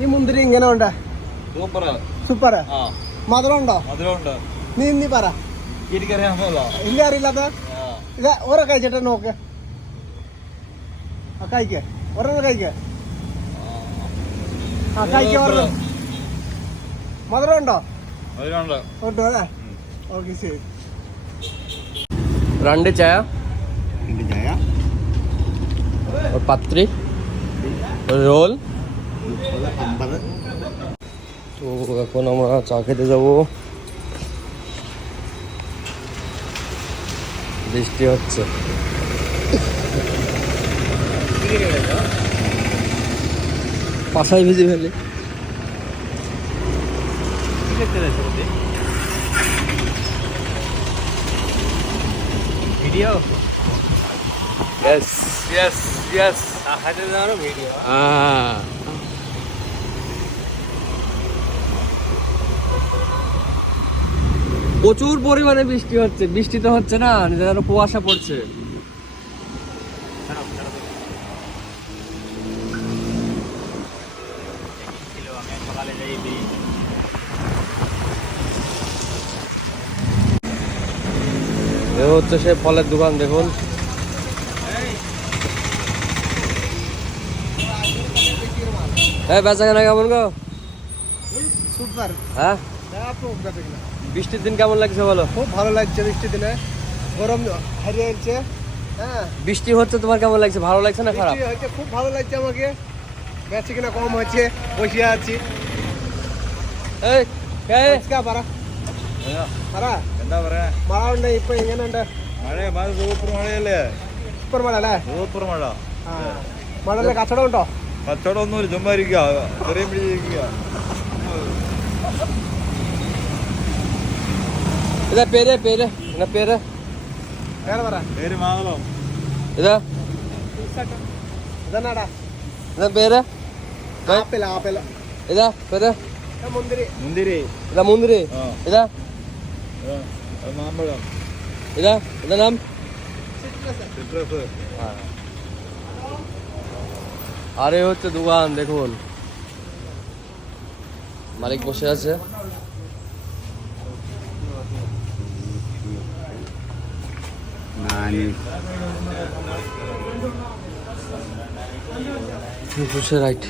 ഈ മുന്തിരി ഇങ്ങനെ ഉണ്ട്? സൂപ്പർ മധുരം ഉണ്ടോ മധുരമുണ്ട്? നീ നീ പറ. ഇല്ല അറിയില്ലാത്ത? ഇത് ഓരോ കഴിച്ചിട്ട് നോക്ക്. ആ കഴിക്ക്. ഒരെണ്ണം കഴിക്ക്. ആ കഴിക്ക ഒരെണ്ണം മധുരം ഉണ്ടോ മധുരമുണ്ട്. ഉണ്ട് അല്ലേ? ഓക്കെ ശരി. രണ്ട് ചായ. രണ്ട് ചായ. ഒരു പത്രി. রোল। তো এখন আমরা চা খেতে যাব। বৃষ্টি হচ্ছে। পাশায় ভিজে ফেলে। Video Yes, yes, yes. প্রচুর পরিমাণে বৃষ্টি হচ্ছে। বৃষ্টি তো হচ্ছে না যেন কুয়াশা পড়ছে। হচ্ছে সে ফলের দোকান, দেখুন। হ্যাঁ বেচা কেনা কেমন গো সুপার হ্যাঁ বৃষ্টির দিন কেমন লাগছে বলো খুব ভালো লাগছে বৃষ্টি দিনে গরম হারিয়ে যাচ্ছে হ্যাঁ বৃষ্টি হচ্ছে তোমার কেমন লাগছে ভালো লাগছে না খারাপ বৃষ্টি হচ্ছে খুব ভালো লাগছে আমাকে বেশি কিনা কম হচ্ছে বসে আছি এই এই, ഇസ്കാ പറ പറ എന്താ പറയാ മഴ ഉണ്ട് ഇപ്പൊ എങ്ങനെയുണ്ട് മഴ മഴ സൂപ്പർ മഴയല്ലേ സൂപ്പർ മഴ അല്ലേ സൂപ്പർ മഴ ആ മഴയിലെ കച്ചവടം ഉണ്ടോ കച്ചവടം ഒന്നുമില്ല ചുമ്മാ ഇരിക്കുക ചെറിയ പിടിച്ചിരിക്കുക ഇതാ പേര് പേര്. എന്നാ പേര്? പറ. പേര് മാതളം. ഇതാ. ഇതാ പേര്? ഇതാ പേര്? ഇത് മുന്തിരി. ഇതാ മുന്തിരി. ഇതാ. ആ, അത് മാമ്പഴം. ഇതാ. ഇതാ നാം. സിട്രസ്. আর হচ্ছে দোকান দেখুন। মালিক বসে আছে। বসে রাইট।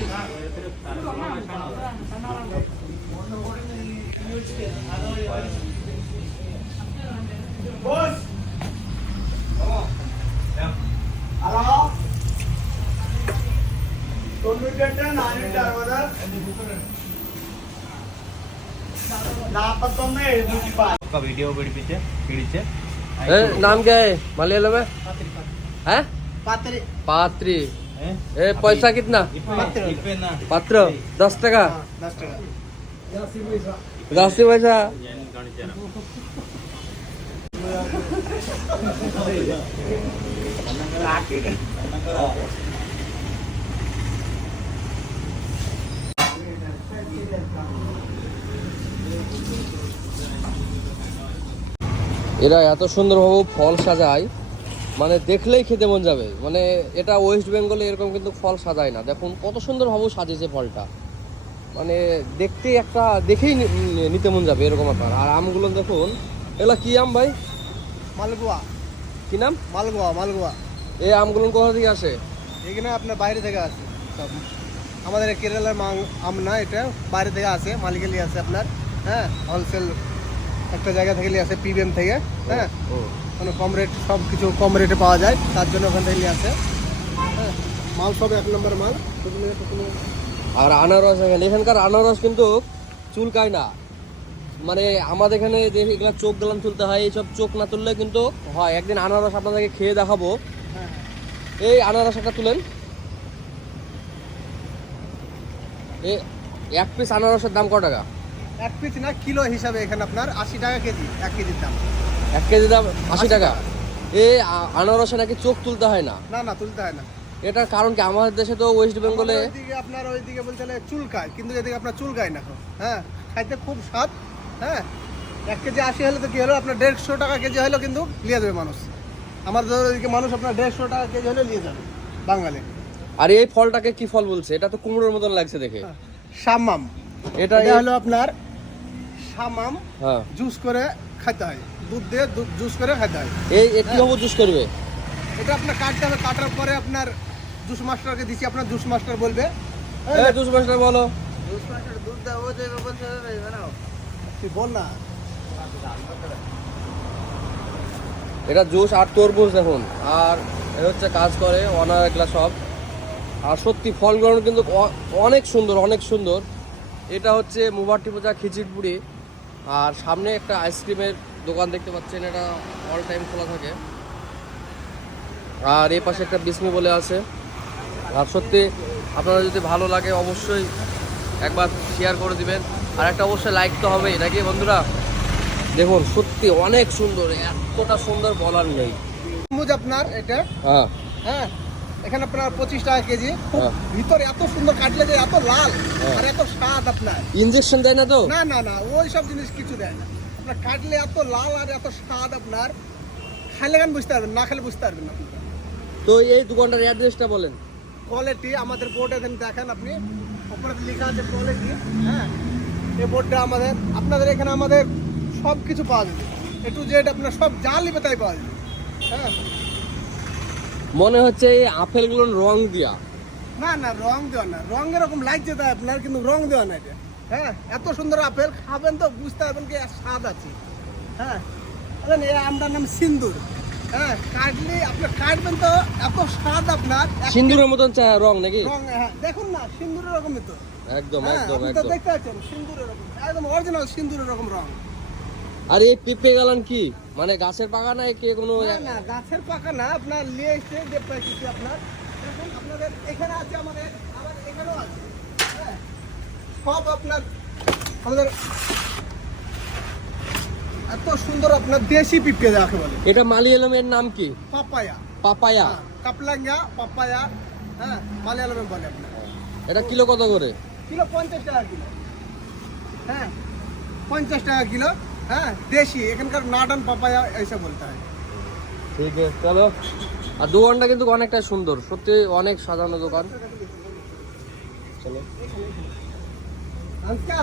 നാപ്പത്തൊന്ന് എഴുന്നൂറ്റി പാല് വീഡിയോ പിടിപ്പിച്ച് പിടിച്ച് ए, नाम क्या है मलयालम में है പത്തിരി पात्री ഏ? ए पैसा कितना പത്ത് രൂപ. ഇപ്പൊ എന്നാ पात्र दस टका ആ, ദസ് ടക. दस पैसा এরা এত সুন্দরভাবে ফল সাজায় মানে দেখলেই খেতে মন যাবে। মানে এটা ওয়েস্ট বেঙ্গলে এরকম কিন্তু ফল সাজায় না। দেখুন কত সুন্দরভাবে সাজিয়েছে ফলটা। মানে দেখতে একটা দেখেই নিতে মন যাবে এরকম ব্যাপার আর আমগুলো দেখুন এগুলো কি আম ভাই? মালগোয়া। কি নাম? মালগোয়া মালগোয়া। এই আমগুলো কোথা থেকে আসে? এখানে আপনার বাইরে থেকে আসে। আমাদের কেরালার মাং আম না এটা বাইরে থেকে আসে মালিকে আছে আপনার হ্যাঁ? হোলসেল একটা জায়গা থেকে নিয়ে আসে পিবিএম থেকে হ্যাঁ? ও। কোনো কম রেট সব কিছু কম রেটে পাওয়া যায় তার জন্য ওখান থেকে নিয়ে আসে। হ্যাঁ মাল সব এক নম্বর মাল। আর আনারস এখানে এখানকার আনারস কিন্তু চুলকায় না। মানে আমাদের এখানে যে এগুলো চোখ গেলাম তুলতে হয় এইসব চোখ না তুললে কিন্তু হয়। একদিন আনারস আপনাদেরকে খেয়ে দেখাবো। হ্যাঁ। এই আনারস একটা তুলেন। এ এক পিস আনারসের দাম ক টাকা? এক পিস না কিলো হিসাবে এখানে আপনার আশি টাকা কেজি এক কেজির দাম। এক কেজি দাম আশি টাকা? এই আনারসে নাকি চোখ তুলতে হয় না? না না তুলতে হয় না। এটার কারণ কি? আমাদের দেশে তো ওয়েস্ট বেঙ্গলে ওইদিকে আপনার ওইদিকে বলতে চুলকায় কিন্তু এদিকে আপনার চুলকায় না। হ্যাঁ? খাইতে খুব স্বাদ হ্যাঁ? এক কেজি আশি হলে তো কি হলো? আপনার দেড়শো টাকা কেজি হলেও কিন্তু নিয়ে যাবে মানুষ। আমাদের ওইদিকে মানুষ আপনার দেড়শো টাকা কেজি হলে নিয়ে যাবে বাঙালি। আর এই ফলটাকে কি ফল বলছে? এটা তো কুমড়োর মতন লাগছে দেখে। শামাম এটা এটা হলো আপনার শামাম হ্যাঁ। জুস করে খেতে হয়। দুধ দিয়ে দুধ জুস করে খেতে হয়। এই এ কীভাবে জুস করবে? এটা আপনার কাটতে হবে কাটার পরে আপনার জুস মাস্টারকে দিচ্ছি আপনার জুস মাস্টার বলবে। এই জুস মাস্টার বলো। জুস মাস্টার দুধ তুই বল না। এটা জুস আর তরমুজ দেখুন আর এ হচ্ছে কাজ করে অনার এগুলা সব। আর সত্যি ফলগুলো কিন্তু অনেক সুন্দর অনেক সুন্দর। এটা হচ্ছে মুবারটি পূজা খিচিরপুরি আর সামনে একটা আইসক্রিমের দোকান দেখতে পাচ্ছেন এটা অল টাইম খোলা থাকে। আর এই পাশে একটা বিসমি বলে আছে। আর সত্যি আপনারা যদি ভালো লাগে অবশ্যই একবার শেয়ার করে দিবেন। আর একটা অবশ্যই লাইক তো হবেই নাকি বন্ধুরা? দেখুন সত্যি অনেক সুন্দর এতটা সুন্দর বলার নেই। আপনার এটা? হ্যাঁ। হ্যাঁ। এখানে আপনার পঁচিশ টাকা কেজি। হ্যাঁ। ভিতরে এত সুন্দর কাটলে যে এত লাল হ্যাঁ। আর এত স্বাদ আপনার। ইঞ্জেকশন দেয় না তো? না না না ওই সব জিনিস কিছু দেয় না। আপনার কাটলে এত লাল আর এত স্বাদ আপনার খাইলে গান বুঝতে পারবেন না খেলে বুঝতে পারবেন না। তো এই দু দোকানটার অ্যাড্রেসটা বলেন। কোয়ালিটি আমাদের বোর্ডে দেখেন আপনি। ওপরে লেখা আছে কোয়ালিটি হ্যাঁ? এই বোর্ডটা আমাদের আপনাদের এখানে আমাদের সব কিছু পাওয়া যাবে। এ টু জেড আপনার সব যা লিবে তাই পাওয়া যাবে। হ্যাঁ? মনে হচ্ছে এই আপেলগুলোর রং দিয়া। না না রং দেওয়া না। রং এরকম লাগছে তাই আপনার কিন্তু রং দেওয়া না এটা। হ্যাঁ এত সুন্দর আপেল খাবেন তো বুঝতে পারবেন কি স্বাদ আছে। হ্যাঁ এই আমটার নাম সিন্দুর। হ্যাঁ কাটলে কাটবেন তো এত স্বাদ আপনার। সিন্দুরের মতন রং নাকি? রং হ্যাঁ দেখুন না সিন্দুরের রকমই তো। একদম হ্যাঁ, একদম একদম। দেখতে পাচ্ছেন সিন্দুরের রকম একদম অরিজিনাল সিন্দুরের রকম রং। আর এই পেঁপে গালান কি? মানে গাছের পাকা না কে কোনো না না গাছের পাকা না আপনার নিয়ে এসে যে প্যাকেটটি আপনার। আপনাদের এখানে আছে আমাদের আবার এখানেও আছে। হ্যাঁ সব আপনার আমাদের এত সুন্দর আপনার দেশি পিপকে যাকে বলে। এটা মালিয়ালমের নাম কি? পাপায়া। পাপায়া। হ্যাঁ, কাপলাঙ্গা পাপায়া হ্যাঁ মালয়ালমে বলে এটা কিলো কত করে? কিলো পঞ্চাশ টাকা কিলো। হ্যাঁ পঞ্চাশ টাকা কিলো। হ্যাঁ দেশি এখানকার নাডান পাপায়া এইসব বলতে হয়। ঠিক আছে চলো। আর দোকানটা কিন্তু অনেকটা সুন্দর সত্যি অনেক সাজানো দোকান। চলো। আজকা